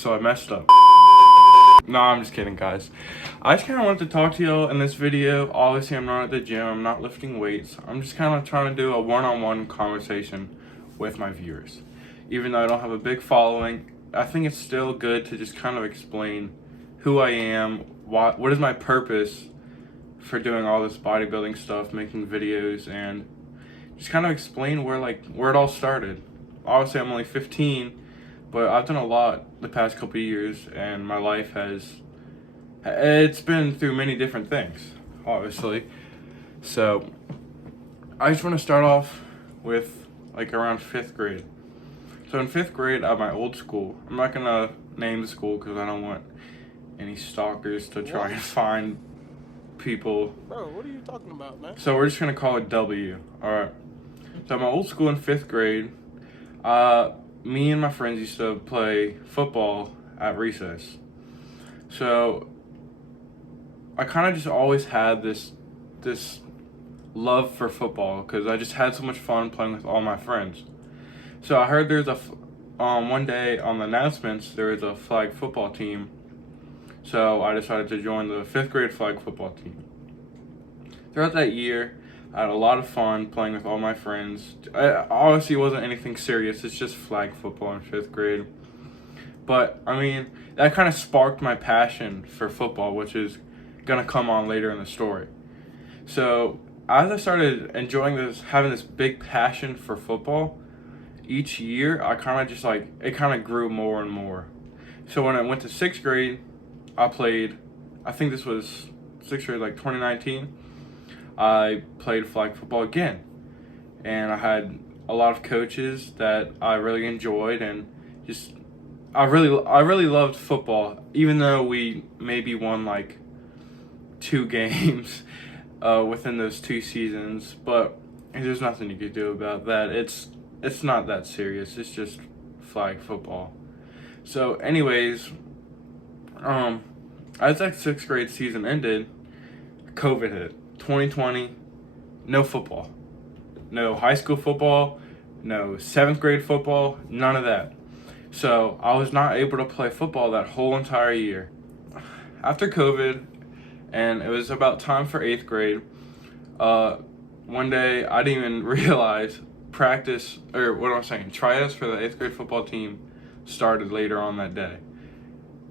so I messed up. No, I'm just kidding, guys. I just kind of wanted to talk to y'all in this video. Obviously, I'm not at the gym. I'm not lifting weights. I'm just kind of trying to do a one-on-one conversation with my viewers. Even though I don't have a big following, I think it's still good to just kind of explain who I am, what is my purpose for doing all this bodybuilding stuff, making videos, and just kind of explain where it all started. Obviously, I'm only 15, but I've done a lot the past couple of years, and my life it's been through many different things, obviously. So I just want to start off with around 5th grade. So in 5th grade at my old school, I'm not gonna name the school because I don't want any stalkers to try and find people. Bro, what are you talking about, man? So we're just gonna call it W. Alright. So at my old school in 5th grade, me and my friends used to play football at recess. So I kind of just always had this love for football because I just had so much fun playing with all my friends. So I heard there's one day on the announcements there was a flag football team. So I decided to join the 5th grade flag football team. Throughout that year, I had a lot of fun playing with all my friends. Obviously, it wasn't anything serious. It's just flag football in 5th grade. But, I mean, that kind of sparked my passion for football, which is going to come on later in the story. So, as I started enjoying having this big passion for football, each year, I kind of just it kind of grew more and more. So, when I went to 6th grade, I played, I think this was 6th grade, 2019. I played flag football again, and I had a lot of coaches that I really enjoyed, and just I really loved football, even though we maybe won 2 games within those 2 seasons. But there's nothing you could do about that. It's not that serious. It's just flag football. So, anyways, as that 6th grade season ended, COVID hit. 2020, no football. No high school football, no 7th grade football, none of that. So I was not able to play football that whole entire year. After COVID, and it was about time for 8th grade, one day I didn't even realize tryouts for the 8th grade football team started later on that day.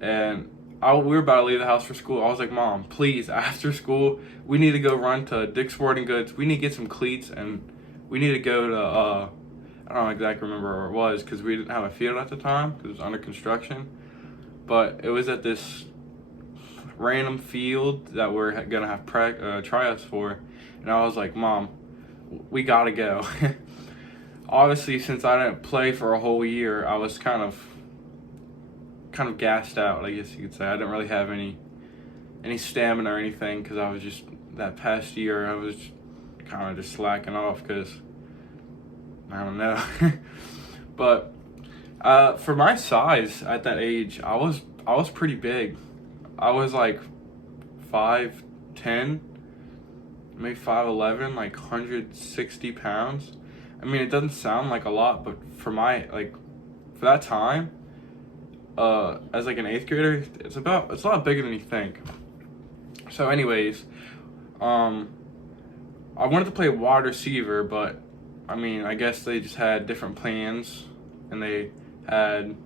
And we were about to leave the house for school. I was like, Mom, please, after school, we need to go run to Dick's Sporting Goods. We need to get some cleats, and we need to go to, I don't exactly remember where it was because we didn't have a field at the time because it was under construction. But it was at this random field that we're going to have tryouts for. And I was like, Mom, we got to go. Obviously, since I didn't play for a whole year, I was kind of gassed out, I guess you could say. I didn't really have any stamina or anything because I was just, that past year, I was kind of just slacking off because, I don't know. But for my size at that age, I was pretty big. I was 5'10", maybe 5'11", 160 pounds. I mean, it doesn't sound like a lot, but for for that time, as an 8th grader, it's a lot bigger than you think. So anyways, I wanted to play wide receiver, but I mean, I guess they just had different plans, and they had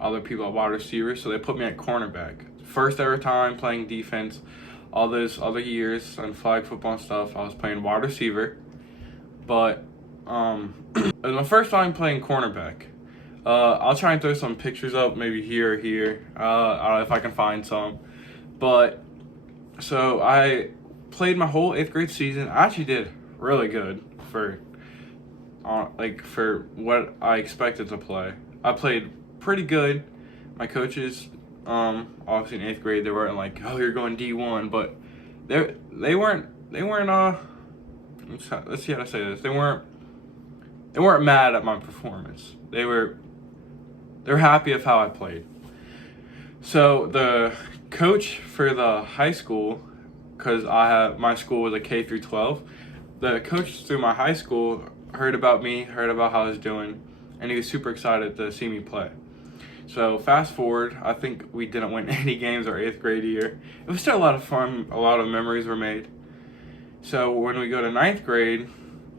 other people at wide receiver, so they put me at cornerback. First ever time playing defense. All those other years on flag football and stuff, I was playing wide receiver, but it was my first time playing cornerback. I'll try and throw some pictures up, maybe here or here. I don't know if I can find some. But, so I played my whole 8th grade season. I actually did really good for what I expected to play. I played pretty good. My coaches, obviously in 8th grade, they weren't oh, you're going D1, but they weren't, let's see how to say this. They weren't mad at my performance. They were happy of how I played. So the coach for the high school, because my school was a K through 12, the coach through my high school heard about me, heard about how I was doing, and he was super excited to see me play. So fast forward, I think we didn't win any games our 8th grade year. It was still a lot of fun. A lot of memories were made. So when we go to ninth grade,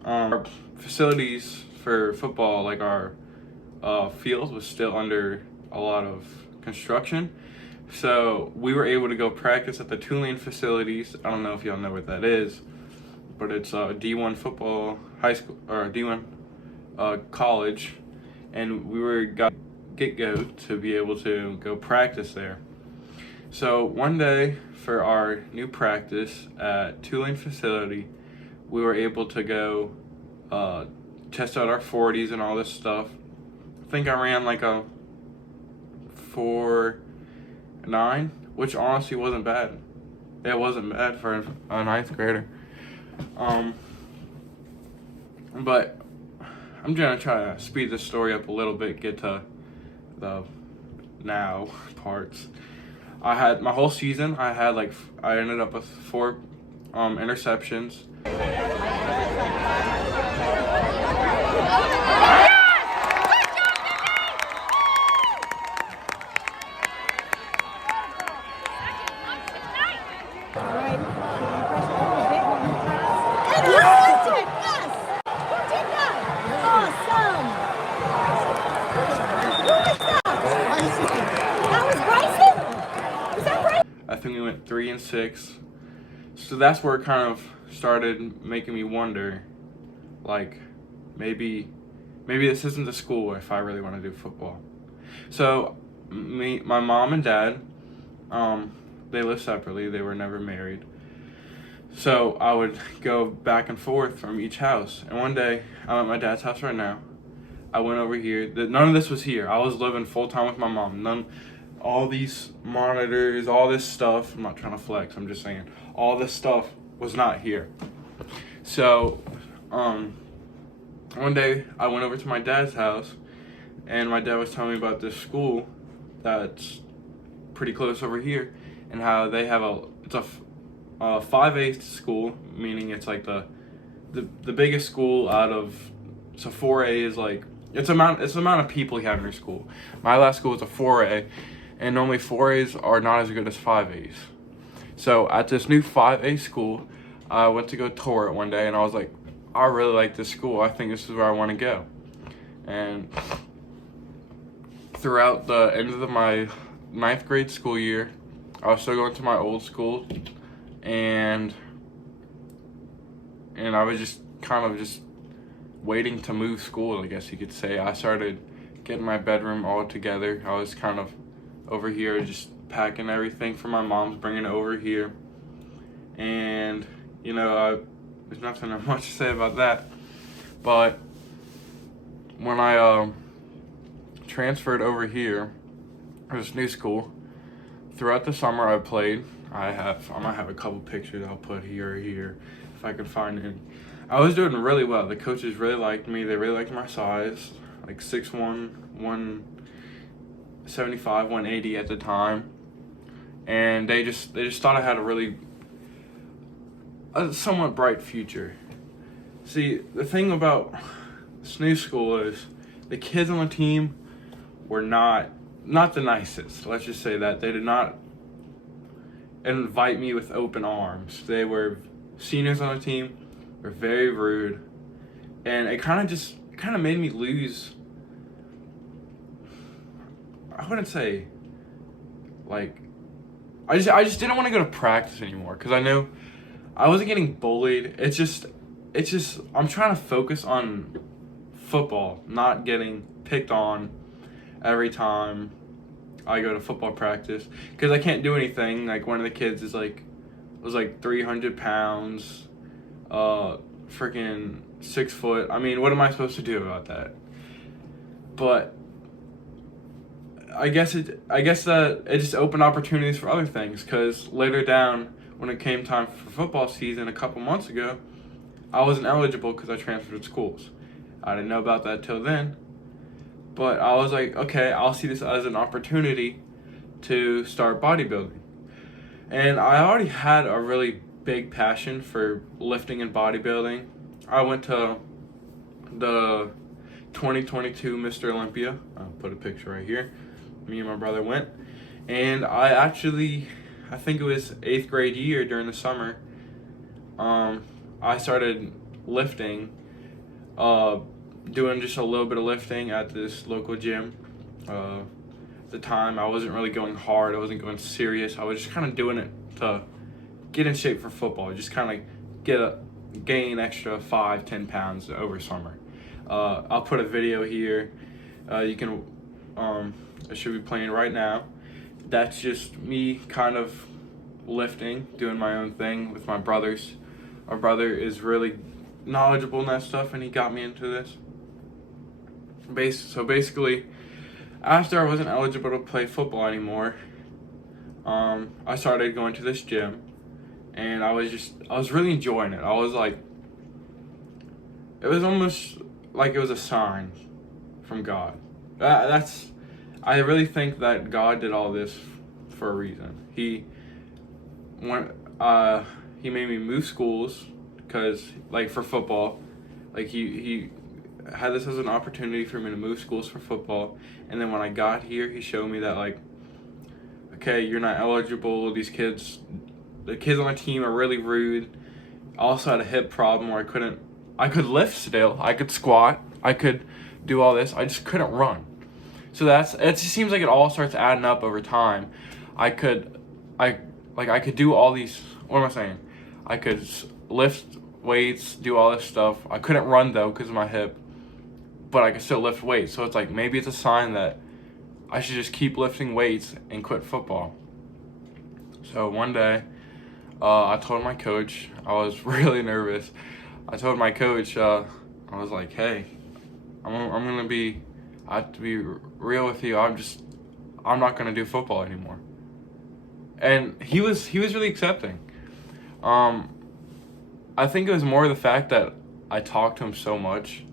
our facilities for football, like our field, was still under a lot of construction. So we were able to go practice at the Tulane facilities. I don't know if y'all know what that is, but it's D1 football high school or D1 college, and we were got get-go to be able to go practice there. So one day for our new practice at Tulane facility, we were able to go test out our 40s and all this stuff. I think I ran like a 4.9, which honestly wasn't bad. It wasn't bad for a ninth grader. But I'm gonna try to speed this story up a little bit, get to the now parts. I had my whole season. I ended up with 4 interceptions. I think we went 3-6. So that's where it kind of started making me wonder, like, maybe this isn't the school if I really want to do football. So my mom and dad, they live separately. They were never married. So I would go back and forth from each house. And one day, I'm at my dad's house right now. I went over here. None of this was here. I was living full time with my mom. All these monitors, all this stuff. I'm not trying to flex. I'm just saying all this stuff was not here. So, one day I went over to my dad's house, and my dad was telling me about this school that's pretty close over here, and how they have it's a 5A school, meaning it's like the biggest school out of. So 4A is like it's the amount of people you have in your school. My last school was a 4A, and normally 4As are not as good as 5As. So at this new 5A school, I went to go tour it one day, and I was like, I really like this school. I think this is where I want to go. And throughout the end of my 9th grade school year, I was still going to my old school, and I was just kind of just waiting to move school, I guess you could say. I started getting my bedroom all together. I was kind of over here just packing everything for my mom's, bringing it over here. And, there's nothing much to say about that. But when I transferred over here to this new school, throughout the summer I played. I might have a couple pictures I'll put here or here if I can find it. I was doing really well. The coaches really liked me. They really liked my size, like 6'1", 175, 180 at the time. And they just thought I had a somewhat bright future. See, the thing about this new school is the kids on the team were not the nicest. Let's just say that. They did not invite me with open arms. They were seniors on the team, were very rude, and it kind of made me lose. I wouldn't say, like, I just didn't want to go to practice anymore because I knew I wasn't getting bullied. It's just I'm trying to focus on football, not getting picked on every time I go to football practice, because I can't do anything. Like, one of the kids was like 300 pounds, freaking 6 foot. I mean, what am I supposed to do about that? But I guess that it just opened opportunities for other things, because later down, when it came time for football season a couple months ago, I wasn't eligible because I transferred schools. I didn't know about that till then. But I was like, okay, I'll see this as an opportunity to start bodybuilding. And I already had a really big passion for lifting and bodybuilding. I went to the 2022 Mr. Olympia. I'll put a picture right here. me and my brother went, and I think it was 8th grade year during the summer. I started lifting, doing just a little bit of lifting at this local gym. At the time, I wasn't really going hard. I wasn't going serious. I was just kind of doing it to get in shape for football. Just kind of gain extra 5-10 pounds over summer. I'll put a video here. You can, it should be playing right now. That's just me kind of lifting, doing my own thing with my brothers. My brother is really knowledgeable in that stuff, and he got me into this. So basically, after I wasn't eligible to play football anymore, I started going to this gym, and I was really enjoying it. I was like, it was almost like it was a sign from God. I really think that God did all this for a reason. He made me move schools because, like, for football, like he had this as an opportunity for me to move schools for football. And then when I got here, he showed me that, like, okay, you're not eligible. The kids on the team are really rude. I also had a hip problem where I could lift still. I could squat. I could do all this. I just couldn't run. So it just seems like it all starts adding up over time. I could do all these, what am I saying? I could lift weights, do all this stuff. I couldn't run though because of my hip, but I could still lift weights. So it's like, maybe it's a sign that I should just keep lifting weights and quit football. So one day, I told my coach, I was really nervous. I told my coach, I was like, hey, I have to be real with you. I'm not gonna do football anymore. And he was really accepting. I think it was more the fact that I talked to him so much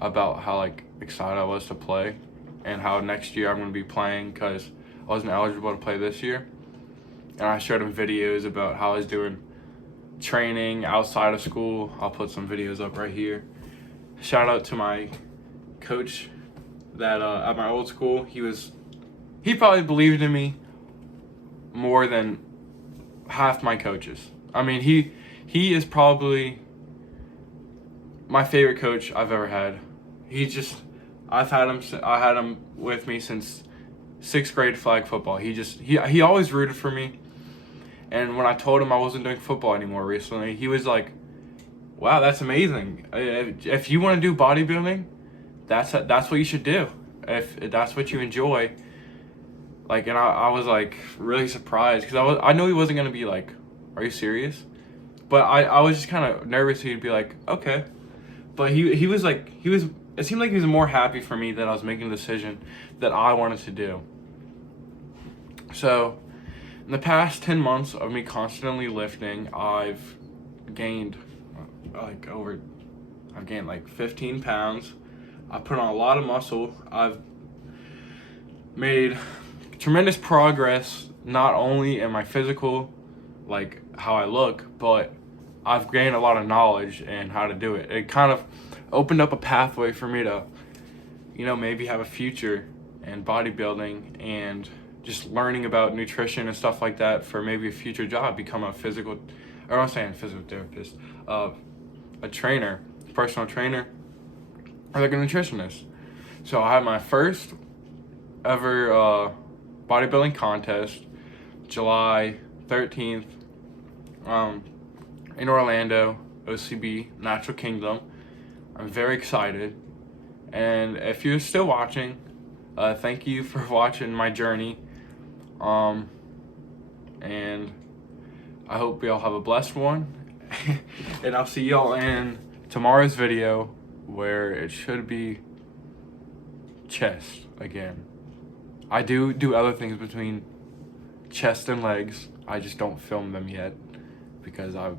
about how, like, excited I was to play, and how next year I'm gonna be playing because I wasn't eligible to play this year. And I showed him videos about how I was doing training outside of school. I'll put some videos up right here. Shout out to my coach that at my old school. He probably believed in me more than half my coaches. I mean, he is probably my favorite coach I've ever had. I had him with me since 6th grade flag football. He always rooted for me. And when I told him I wasn't doing football anymore recently, he was like, wow, that's amazing. If you want to do bodybuilding, that's what you should do. If that's what you enjoy. Like, and I was like really surprised because I know he wasn't going to be like, are you serious? But I was just kind of nervous he'd be like, okay. But it seemed like he was more happy for me that I was making a decision that I wanted to do. So, in the past 10 months of me constantly lifting, I've gained like 15 pounds. I put on a lot of muscle. I've made tremendous progress, not only in my physical, like how I look, but I've gained a lot of knowledge in how to do it. It kind of opened up a pathway for me to, maybe have a future in bodybuilding and just learning about nutrition and stuff like that for maybe a future job, become a physical therapist, a trainer, personal trainer, or like a nutritionist. So I had my first ever bodybuilding contest, July 13th, in Orlando, OCB, Natural Kingdom. I'm very excited. And if you're still watching, thank you for watching my journey. And I hope y'all have a blessed one. And I'll see y'all in tomorrow's video, where it should be chest again. I do other things between chest and legs. I just don't film them yet because I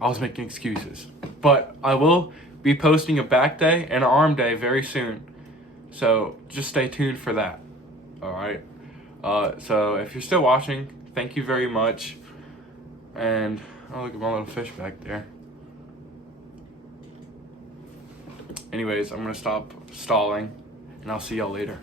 was making excuses. But I will be posting a back day and an arm day very soon. So just stay tuned for that. All right. So if you're still watching, thank you very much. And look at my little fish back there. Anyways, I'm gonna stop stalling, and I'll see y'all later.